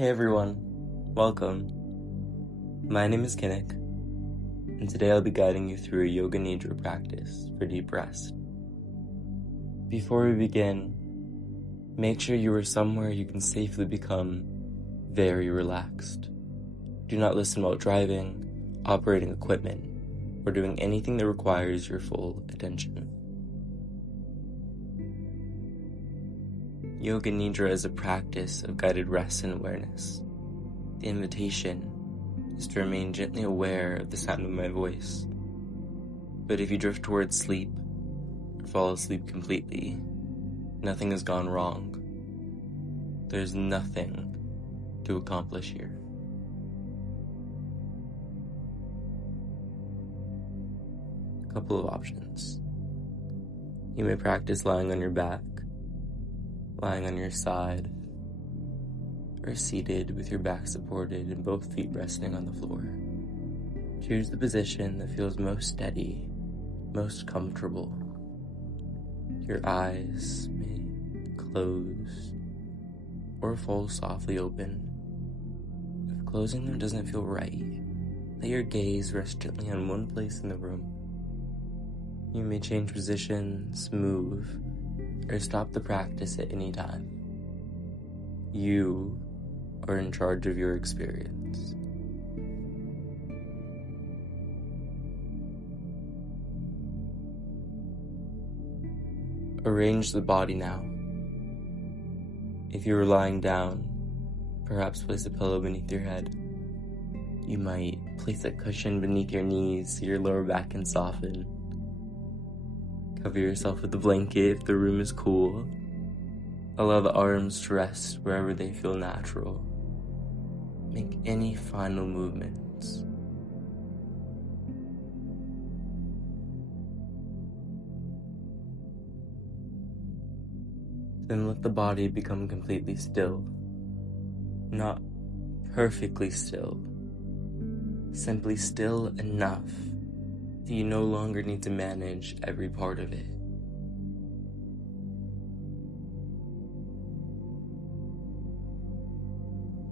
Hey everyone, welcome. My name is Kinnick, and today I'll be guiding you through a Yoga Nidra practice for deep rest. Before we begin, make sure you are somewhere you can safely become very relaxed. Do not listen while driving, operating equipment, or doing anything that requires your full attention. Yoga Nidra is a practice of guided rest and awareness. The invitation is to remain gently aware of the sound of my voice. But if you drift towards sleep or fall asleep completely, nothing has gone wrong. There's nothing to accomplish here. A couple of options. You may practice lying on your back, lying on your side, or seated with your back supported and both feet resting on the floor. Choose the position that feels most steady, most comfortable. Your eyes may close or fall softly open. If closing them doesn't feel right, let your gaze rest gently on one place in the room. You may change positions, move, or stop the practice at any time. You are in charge of your experience. Arrange the body now. If you are lying down, perhaps place a pillow beneath your head. You might place a cushion beneath your knees so your lower back can soften. Cover yourself with a blanket if the room is cool. Allow the arms to rest wherever they feel natural. Make any final movements. Then let the body become completely still. Not perfectly still. Simply still enough that you no longer need to manage every part of it.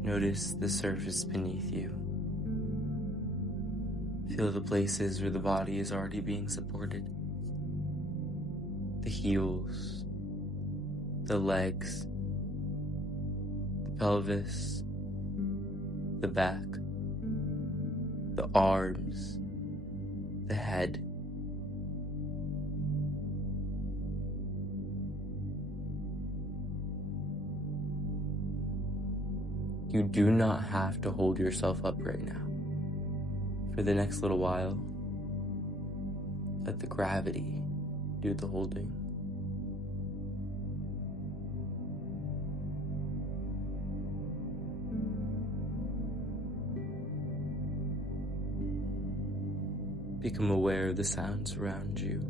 Notice the surface beneath you. Feel the places where the body is already being supported. The heels, the legs, the pelvis, the back, the arms, the head. You do not have to hold yourself up right now. For the next little while, let the gravity do the holding. Become aware of the sounds around you.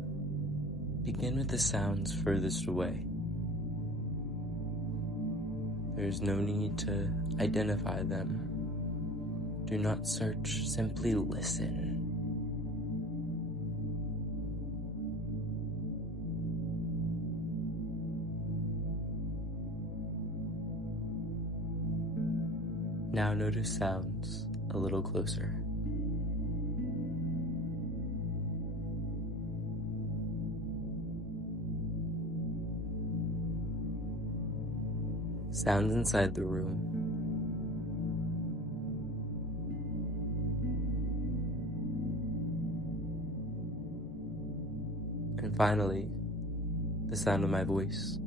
Begin with the sounds furthest away. There's no need to identify them. Do not search, simply listen. Now notice sounds a little closer. Sounds inside the room. And finally, the sound of my voice.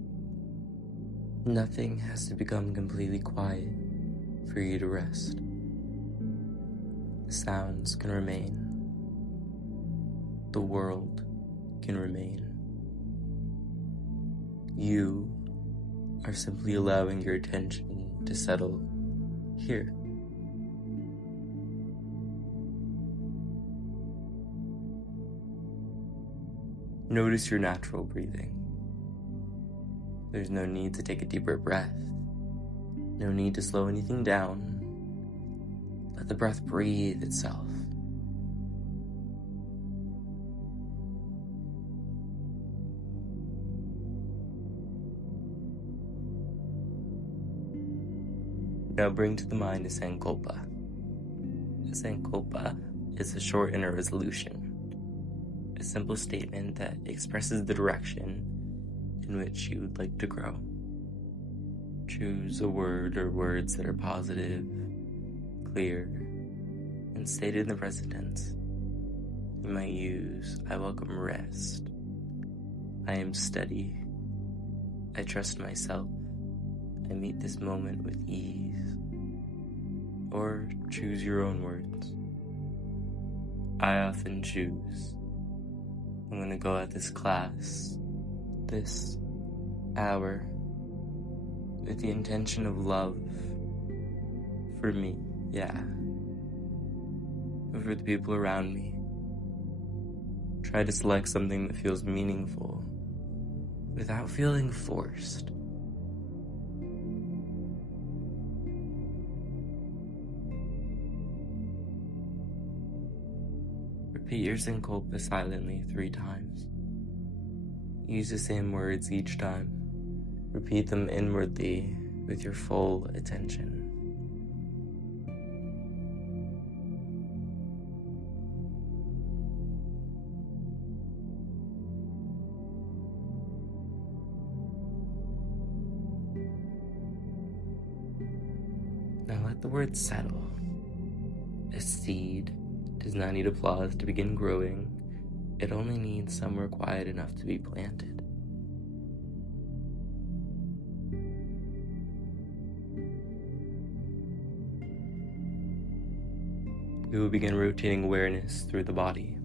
Nothing has to become completely quiet for you to rest. The sounds can remain. The world can remain. You are simply allowing your attention to settle here. Notice your natural breathing. There's no need to take a deeper breath. No need to slow anything down. Let the breath breathe itself. Now bring to the mind a sankalpa. A sankalpa is a short inner resolution, a simple statement that expresses the direction in which you would like to grow. Choose a word or words that are positive, clear, and stated in the present tense. You might use, I welcome rest, I am steady, I trust myself, I meet this moment with ease. Or choose your own words. I often choose, I'm going to go at this class, this hour, with the intention of love for me, and for the people around me. Try to select something that feels meaningful without feeling forced. Repeat your sankalpa silently 3 times. Use the same words each time. Repeat them inwardly with your full attention. Now let the word settle. A seed does not need applause to begin growing. It only needs somewhere quiet enough to be planted. We will begin rotating awareness through the body.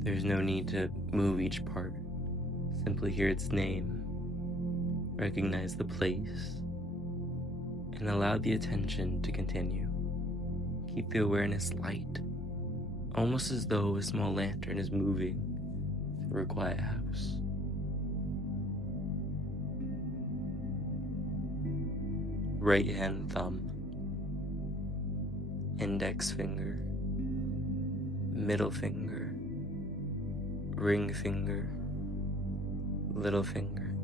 There's no need to move each part. Simply hear its name, recognize the place, and allow the attention to continue. Keep the awareness light, almost as though a small lantern is moving through a quiet house. Right hand thumb, index finger, middle finger, ring finger, little finger.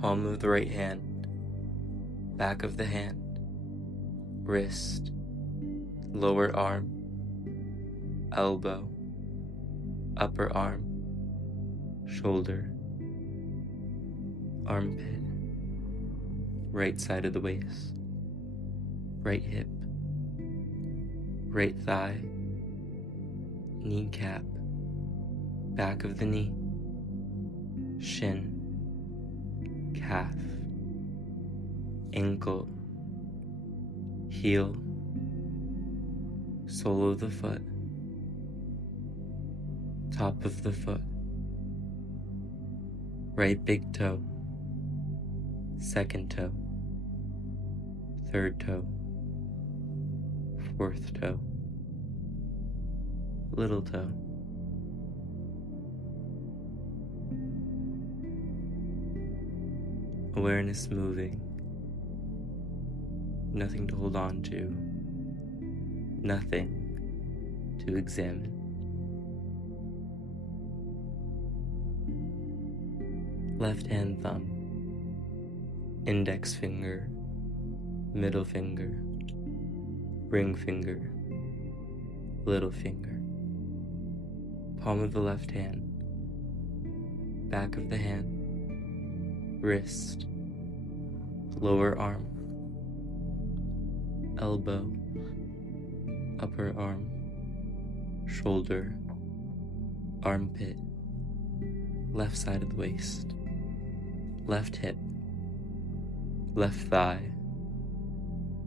Palm of the right hand, back of the hand, wrist, lower arm, elbow, upper arm, shoulder, armpit, right side of the waist, right hip, right thigh, kneecap, back of the knee, shin, calf, ankle, heel, sole of the foot, top of the foot, right big toe, second toe, third toe, fourth toe, little toe. Awareness moving. Nothing to hold on to. Nothing to examine. Left hand thumb, index finger, middle finger, ring finger, little finger. Palm of the left hand, back of the hand, wrist, lower arm, elbow, upper arm, shoulder, armpit, left side of the waist, left hip, left thigh,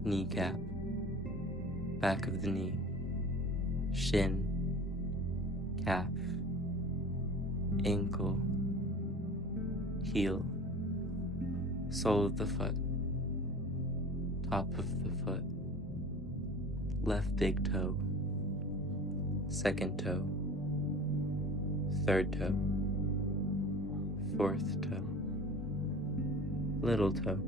kneecap, back of the knee, shin, calf, ankle, heel, sole of the foot, top of the foot, left big toe, second toe, third toe, fourth toe, little toe.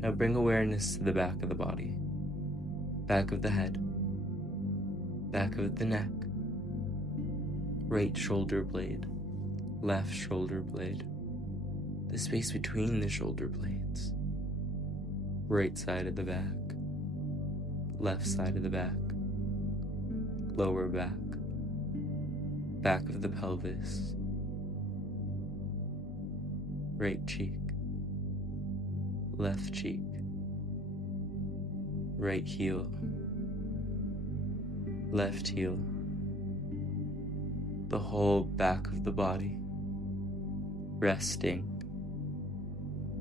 Now bring awareness to the back of the body, back of the head, back of the neck, right shoulder blade, left shoulder blade, the space between the shoulder blades, right side of the back, left side of the back, lower back, back of the pelvis, right cheek, left cheek, right heel, left heel, the whole back of the body, resting,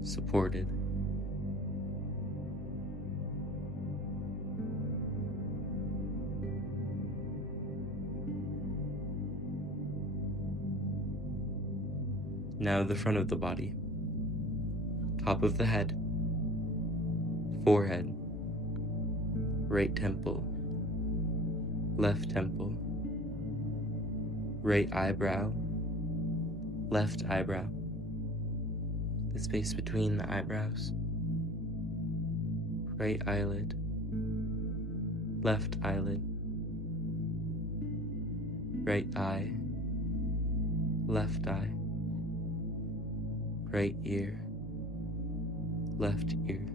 supported. Now the front of the body, top of the head, forehead, right temple, left temple, right eyebrow, left eyebrow, the space between the eyebrows, right eyelid, left eyelid, right eye, left eye, right ear, left ear,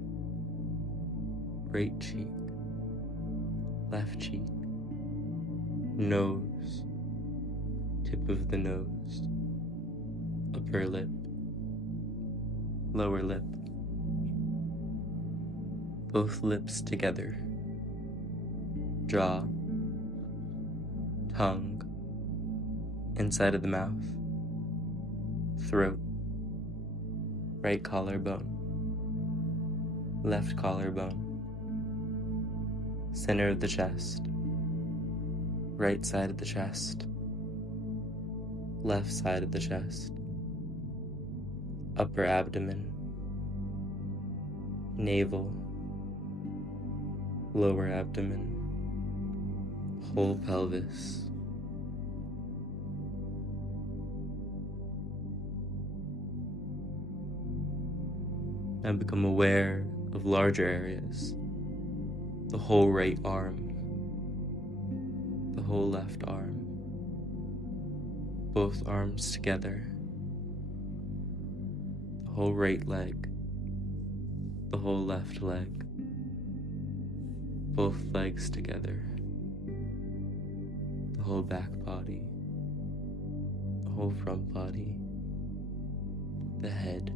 right cheek, left cheek, nose, tip of the nose, upper lip, lower lip, both lips together, jaw, tongue, inside of the mouth, throat, right collarbone, left collarbone, center of the chest, right side of the chest, left side of the chest, upper abdomen, navel, lower abdomen, whole pelvis. Now become aware of larger areas, the whole right arm, the whole left arm, both arms together, the whole right leg, the whole left leg, both legs together, the whole back body, the whole front body, the head,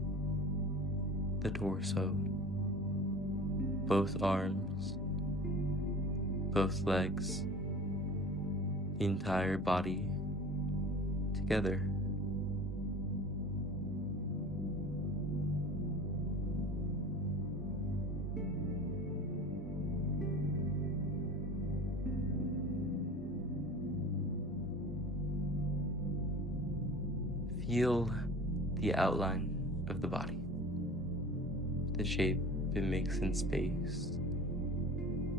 the torso, both arms, both legs, the entire body together. Feel the outline of the body, the shape it makes in space,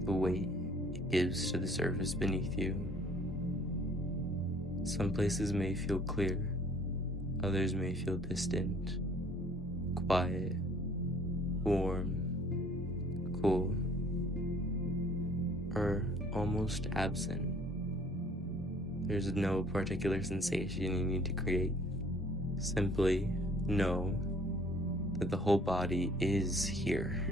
the weight it gives to the surface beneath you. Some places may feel clear, others may feel distant, quiet, warm, cool, or almost absent. There's no particular sensation you need to create. Simply know that the whole body is here.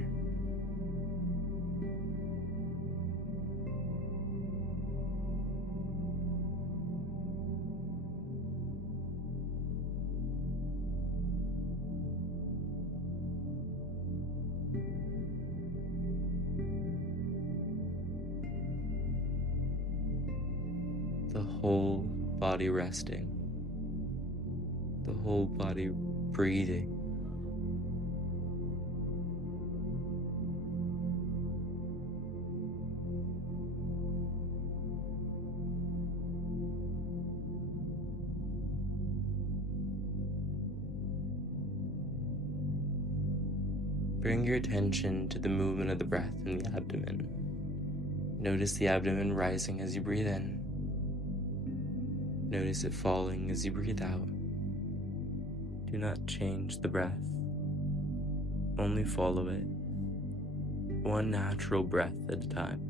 The whole body resting, the whole body breathing. Bring your attention to the movement of the breath in the abdomen. Notice the abdomen rising as you breathe in. Notice it falling as you breathe out. Do not change the breath. Only follow it, one natural breath at a time.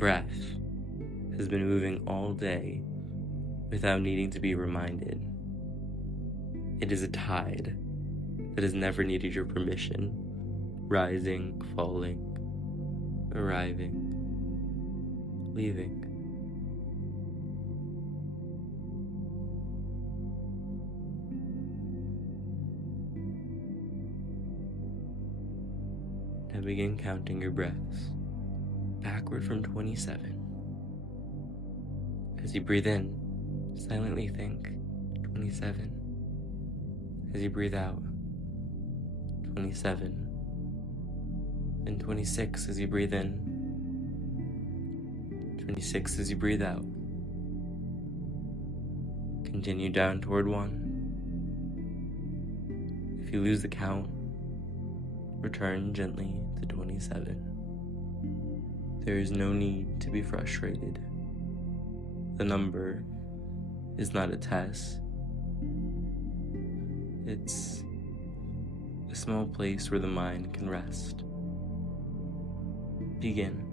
breath has been moving all day without needing to be reminded. It is a tide that has never needed your permission, rising, falling, arriving, leaving. Now begin counting your breaths backward from 27. As you breathe in, silently think 27. As you breathe out, 27. Then 26 as you breathe in, 26 as you breathe out. Continue down toward 1. If you lose the count, return gently to 27. There is no need to be frustrated. The number is not a test. It's a small place where the mind can rest. Begin.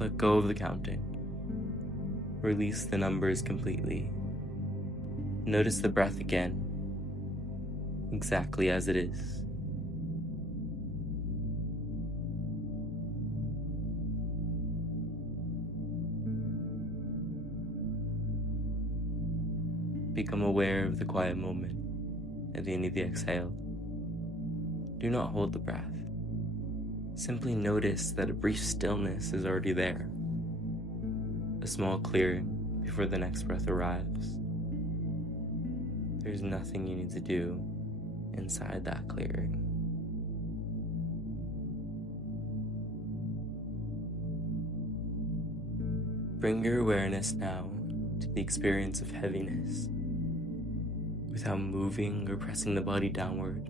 Let go of the counting. Release the numbers completely. Notice the breath again, exactly as it is. Become aware of the quiet moment at the end of the exhale. Do not hold the breath. Simply notice that a brief stillness is already there. A small clearing before the next breath arrives. There's nothing you need to do inside that clearing. Bring your awareness now to the experience of heaviness. Without moving or pressing the body downward,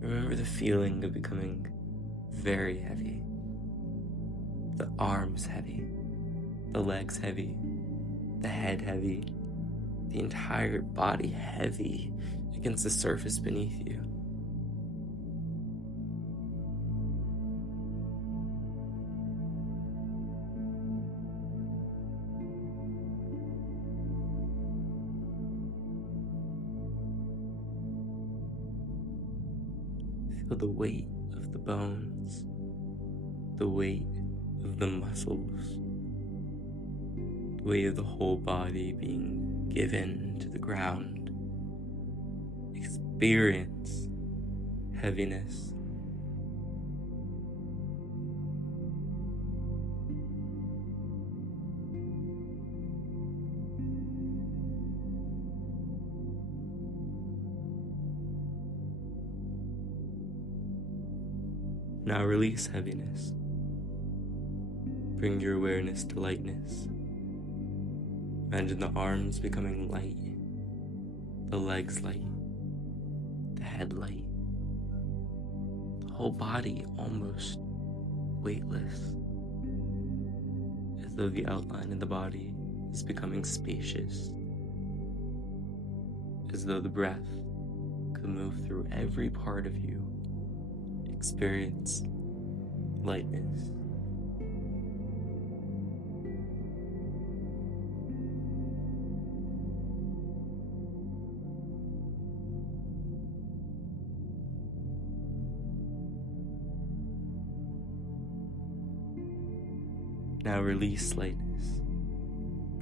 remember the feeling of becoming very heavy. The arms heavy, the legs heavy, the head heavy, the entire body heavy against the surface beneath you. Feel the weight of the bones, the weight of the muscles, the weight of the whole body being given to the ground. Experience heaviness. Now release heaviness. Bring your awareness to lightness. Imagine the arms becoming light, the legs light, the head light, the whole body almost weightless, as though the outline of the body is becoming spacious, as though the breath could move through every part of you. Experience lightness. Now release lightness.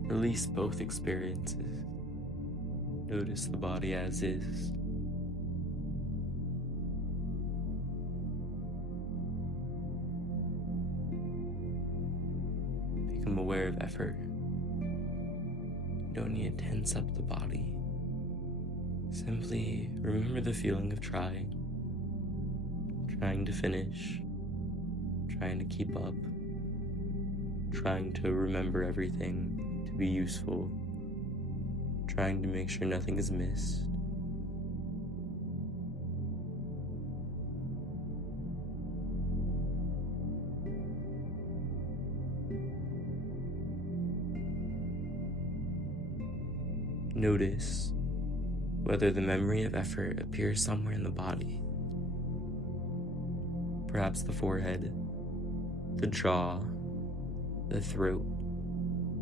Release both experiences. Notice the body as is. Become aware of effort. You don't need to tense up the body. Simply remember the feeling of trying to finish, trying to keep up, trying to remember everything, to be useful, trying to make sure nothing is missed. Notice whether the memory of effort appears somewhere in the body. Perhaps the forehead, the jaw, the throat,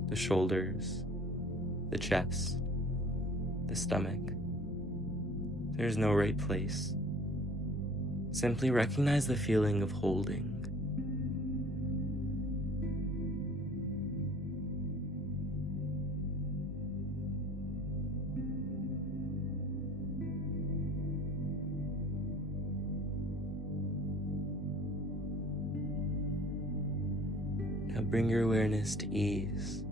the shoulders, the chest, the stomach. There's no right place. Simply recognize the feeling of holding. Now bring your awareness to ease.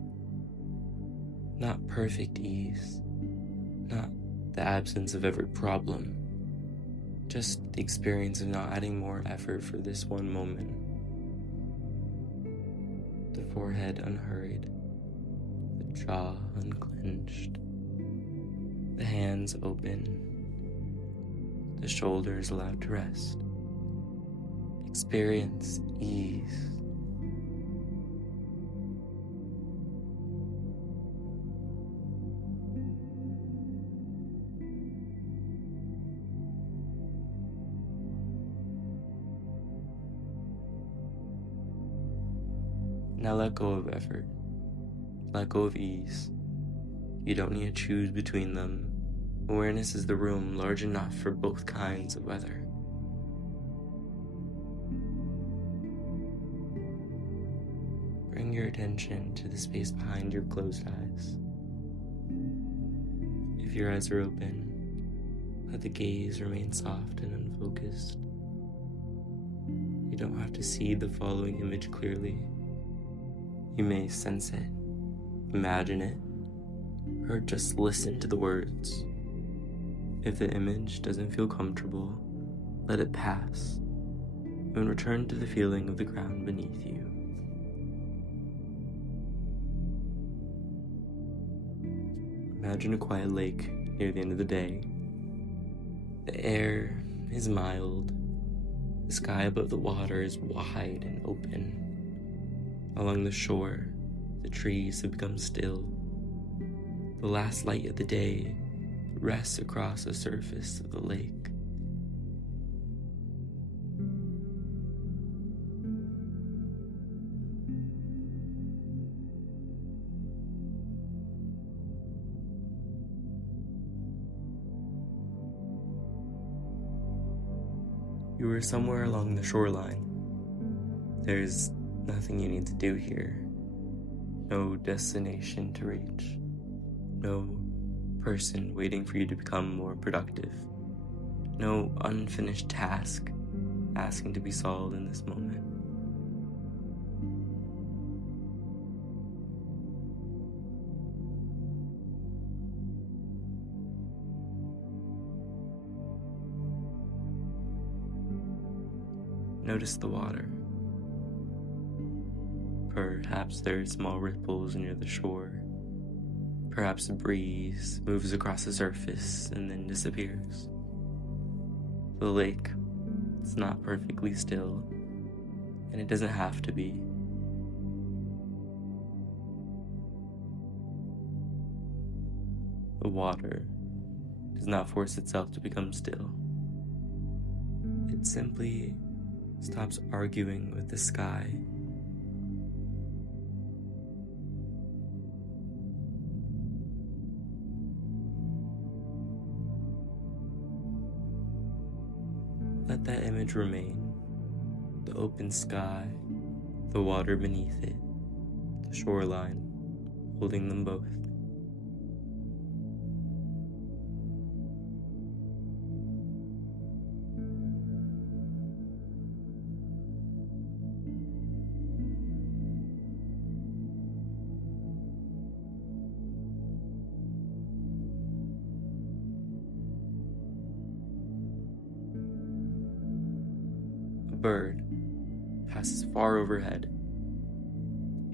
Not perfect ease, not the absence of every problem, just the experience of not adding more effort for this one moment. The forehead unhurried, the jaw unclenched, the hands open, the shoulders allowed to rest. Experience ease. Now let go of effort. Let go of ease. You don't need to choose between them. Awareness is the room large enough for both kinds of weather. Bring your attention to the space behind your closed eyes. If your eyes are open, let the gaze remain soft and unfocused. You don't have to see the following image clearly. You may sense it, imagine it, or just listen to the words. If the image doesn't feel comfortable, let it pass, and return to the feeling of the ground beneath you. Imagine a quiet lake near the end of the day. The air is mild. The sky above the water is wide and open. Along the shore, the trees have become still. The last light of the day rests across the surface of the lake. You are somewhere along the shoreline. There's nothing you need to do here. No destination to reach. No person waiting for you to become more productive. No unfinished task asking to be solved in this moment. Notice the water. Perhaps there are small ripples near the shore. Perhaps a breeze moves across the surface and then disappears. The lake, it's not perfectly still, and it doesn't have to be. The water does not force itself to become still. It simply stops arguing with the sky. Let that image remain. The open sky, the water beneath it, the shoreline, holding them both. A bird passes far overhead.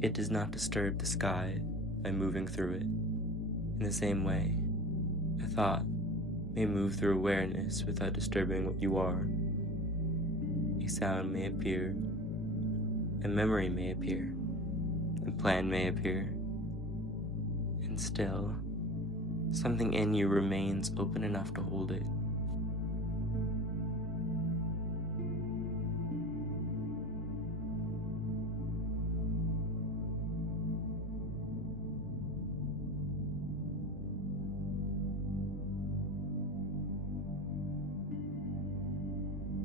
It does not disturb the sky by moving through it. In the same way, a thought may move through awareness without disturbing what you are. A sound may appear, a memory may appear, a plan may appear, and still, something in you remains open enough to hold it.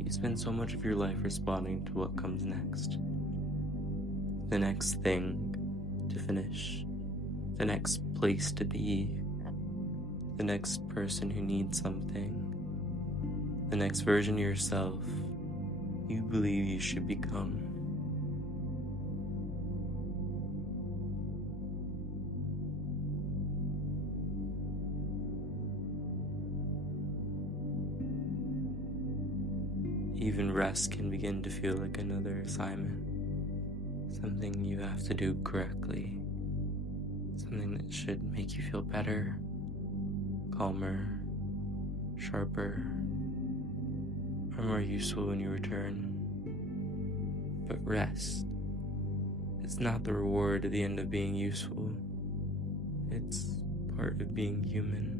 You spend so much of your life responding to what comes next. The next thing to finish, the next place to be, the next person who needs something, the next version of yourself you believe you should become. Even rest can begin to feel like another assignment, something you have to do correctly, something that should make you feel better, calmer, sharper, or more useful when you return. But rest is not the reward at the end of being useful. It's part of being human.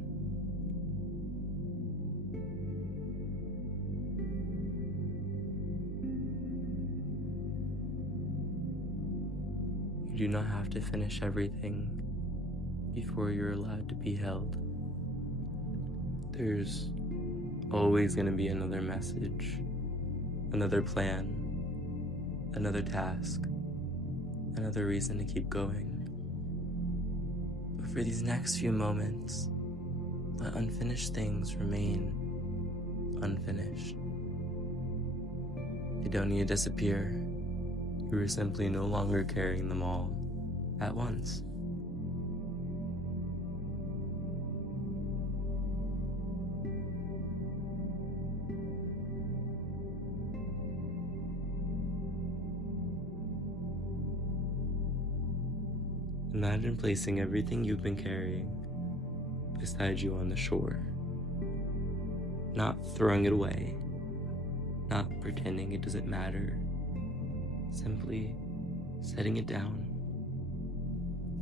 You do not have to finish everything before you're allowed to be held. There's always going to be another message, another plan, another task, another reason to keep going. But for these next few moments, let unfinished things remain unfinished. They don't need to disappear. You are simply no longer carrying them all at once. Imagine placing everything you've been carrying beside you on the shore. Not throwing it away, not pretending it doesn't matter, simply setting it down.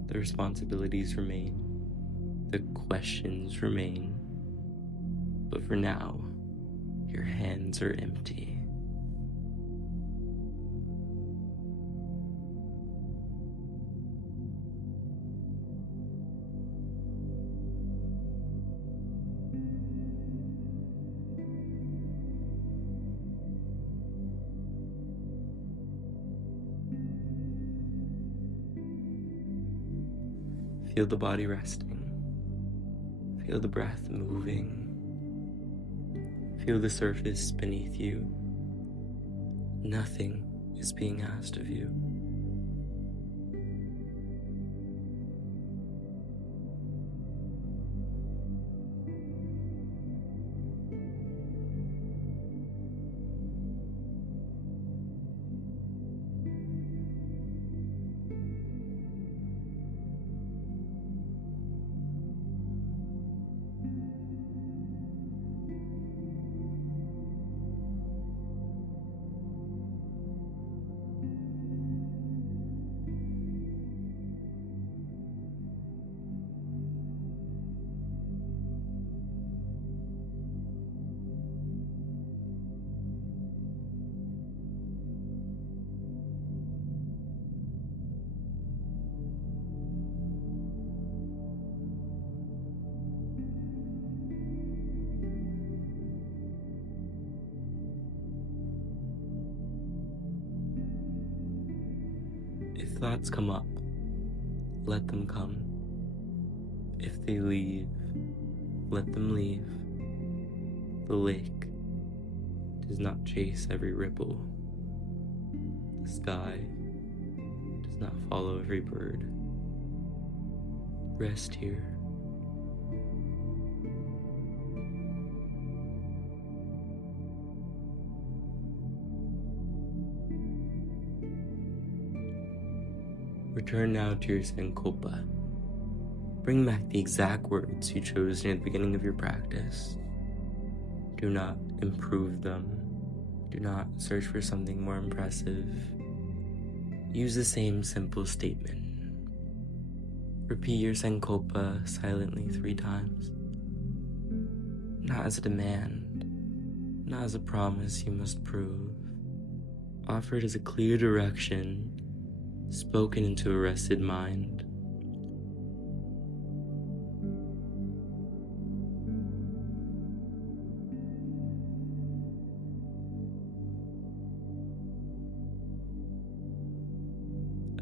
The responsibilities remain, the questions remain, but for now, your hands are empty. Feel the body resting. Feel the breath moving. Feel the surface beneath you. Nothing is being asked of you. If thoughts come up, let them come. If they leave, let them leave. The lake does not chase every ripple. The sky does not follow every bird. Rest here. Return now to your sankalpa. Bring back the exact words you chose near the beginning of your practice. Do not improve them. Do not search for something more impressive. Use the same simple statement. Repeat your sankalpa silently 3 times. Not as a demand, not as a promise you must prove. Offer it as a clear direction, spoken into a rested mind.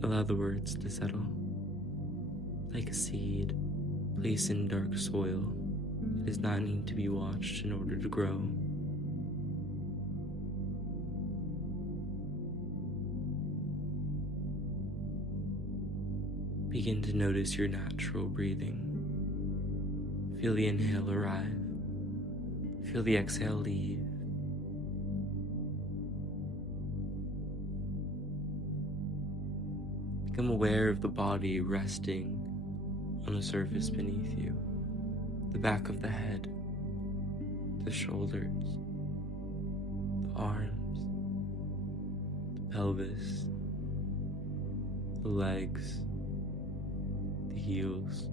Allow the words to settle. Like a seed placed in dark soil, it does not need to be watched in order to grow. Begin to notice your natural breathing. Feel the inhale arrive. Feel the exhale leave. Become aware of the body resting on the surface beneath you. The back of the head, the shoulders, the arms, the pelvis, the legs, the heels.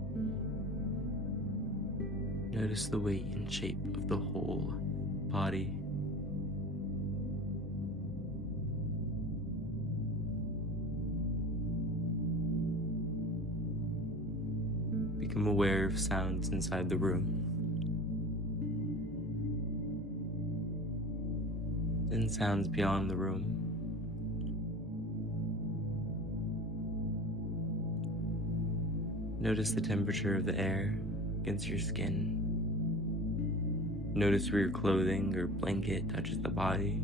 Notice the weight and shape of the whole body. Become aware of sounds inside the room. And sounds beyond the room. Notice the temperature of the air against your skin. Notice where your clothing or blanket touches the body.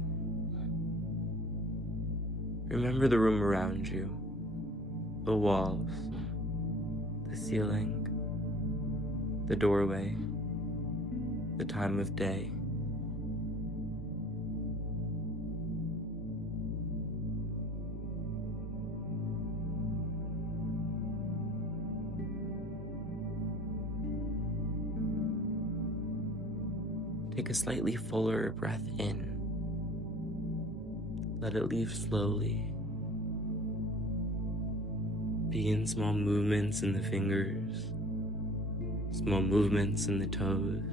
Remember the room around you, the walls, the ceiling, the doorway, the time of day. Take a slightly fuller breath in. Let it leave slowly. Begin small movements in the fingers, small movements in the toes,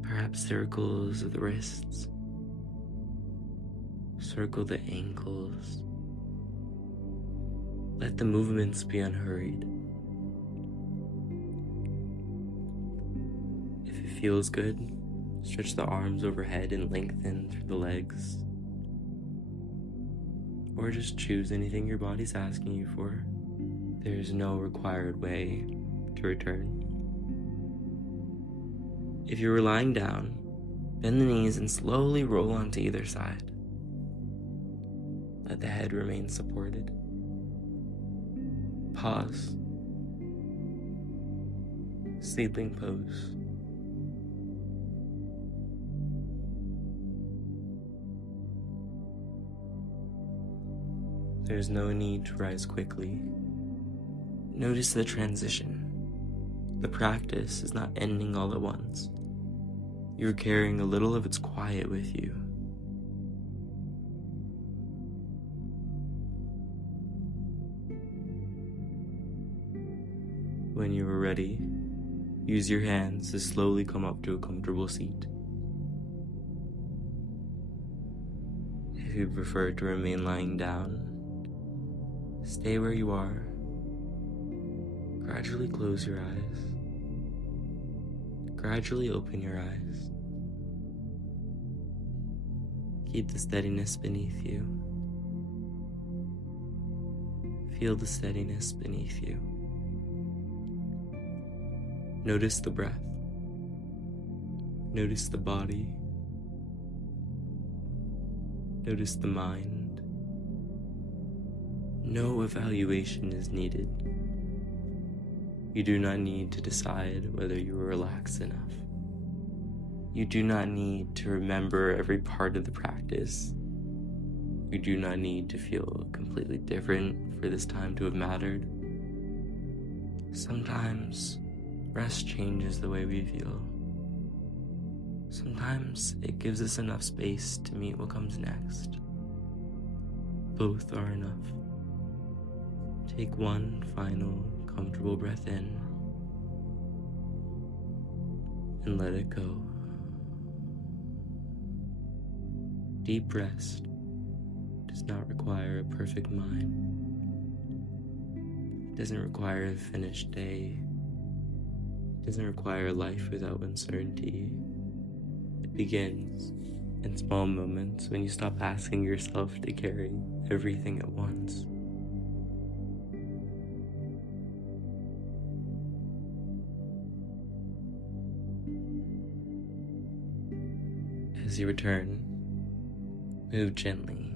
perhaps circles of the wrists. Circle the ankles. Let the movements be unhurried. If it feels good, stretch the arms overhead and lengthen through the legs. Or just choose anything your body's asking you for. There's no required way to return. If you were lying down, bend the knees and slowly roll onto either side. Let the head remain supported. Pause. Sleeping pose. There's no need to rise quickly. Notice the transition. The practice is not ending all at once. You're carrying a little of its quiet with you. When you are ready, use your hands to slowly come up to a comfortable seat. If you prefer to remain lying down, stay where you are. Gradually close your eyes. Gradually open your eyes. Keep the steadiness beneath you. Feel the steadiness beneath you. Notice the breath. Notice the body. Notice the mind. No evaluation is needed. You do not need to decide whether you are relaxed enough. You do not need to remember every part of the practice. You do not need to feel completely different for this time to have mattered. Sometimes rest changes the way we feel. Sometimes it gives us enough space to meet what comes next. Both are enough. Take one final comfortable breath in and let it go. Deep rest does not require a perfect mind. It doesn't require a finished day. It doesn't require a life without uncertainty. It begins in small moments when you stop asking yourself to carry everything at once. As you return, move gently.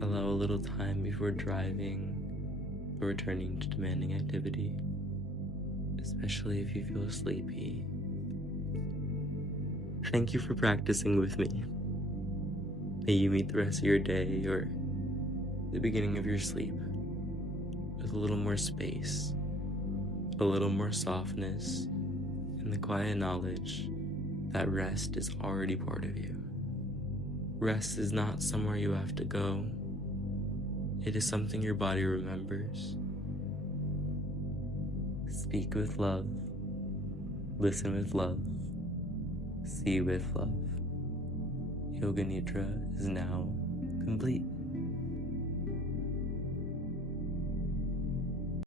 Allow a little time before driving or returning to demanding activity, especially if you feel sleepy. Thank you for practicing with me. May you meet the rest of your day or the beginning of your sleep with a little more space, a little more softness, and the quiet knowledge that rest is already part of you. Rest is not somewhere you have to go. It is something your body remembers. Speak with love. Listen with love. See with love. Yoga Nidra is now complete.